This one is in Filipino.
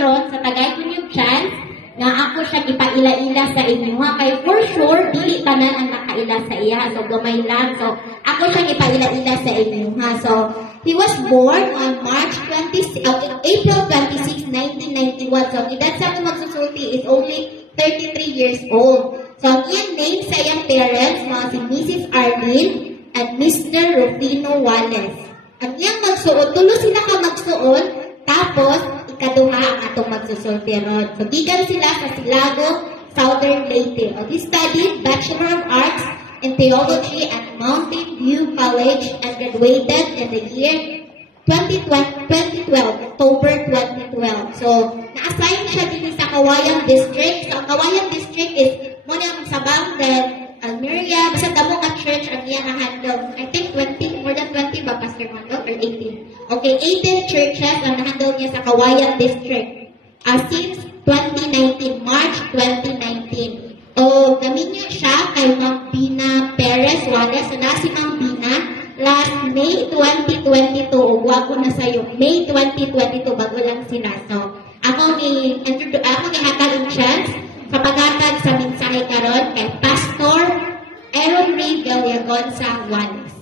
ron sa tagay ko yung chance nga ako siya ipaila-ila sa inyo ha. Kay for sure, dili tanan ang nakaila sa iya. So, gamay lang. So, ako siya ipaila-ila sa inyo ha. So, he was born on April 26, 1991. So, edad sa akong magsusulti is only 33 years old. So, ang iyang name sa iyang parents, mga si Mrs. Arlene and Mr. Rufino Wallace. Ang iyang magsuot, tulo sila ka magsuot, tapos, ikaduha ang atong magsusultiron. So, gigan sila sa Silago, Southern Leyte. He studied Bachelor of Arts in Theology at Mountain View College and graduated in the year 2012, October 2012. So, na-assign siya din sa Kawayan District. So, ang Kawayan District is muna ang sabang Almeria, basta damo ka church ang iya na-handle. I think 20, more than 20 ba, Pastor Mondo? Or 18? Okay, 18 churches ang na-handle niya sa Kawayan District. Since 2019, March 2019. Gamin niya siya kay Ma'am Bina Perez Wallace. So, nasi Ma'am Bina, last May 2022, uwa ko na sa'yo, May 2022, bago lang sila. So, ako ni hatag ang chance sa paghatag sa mensahe karon kay Pastor Aaron Reed Gallagonza Wallace.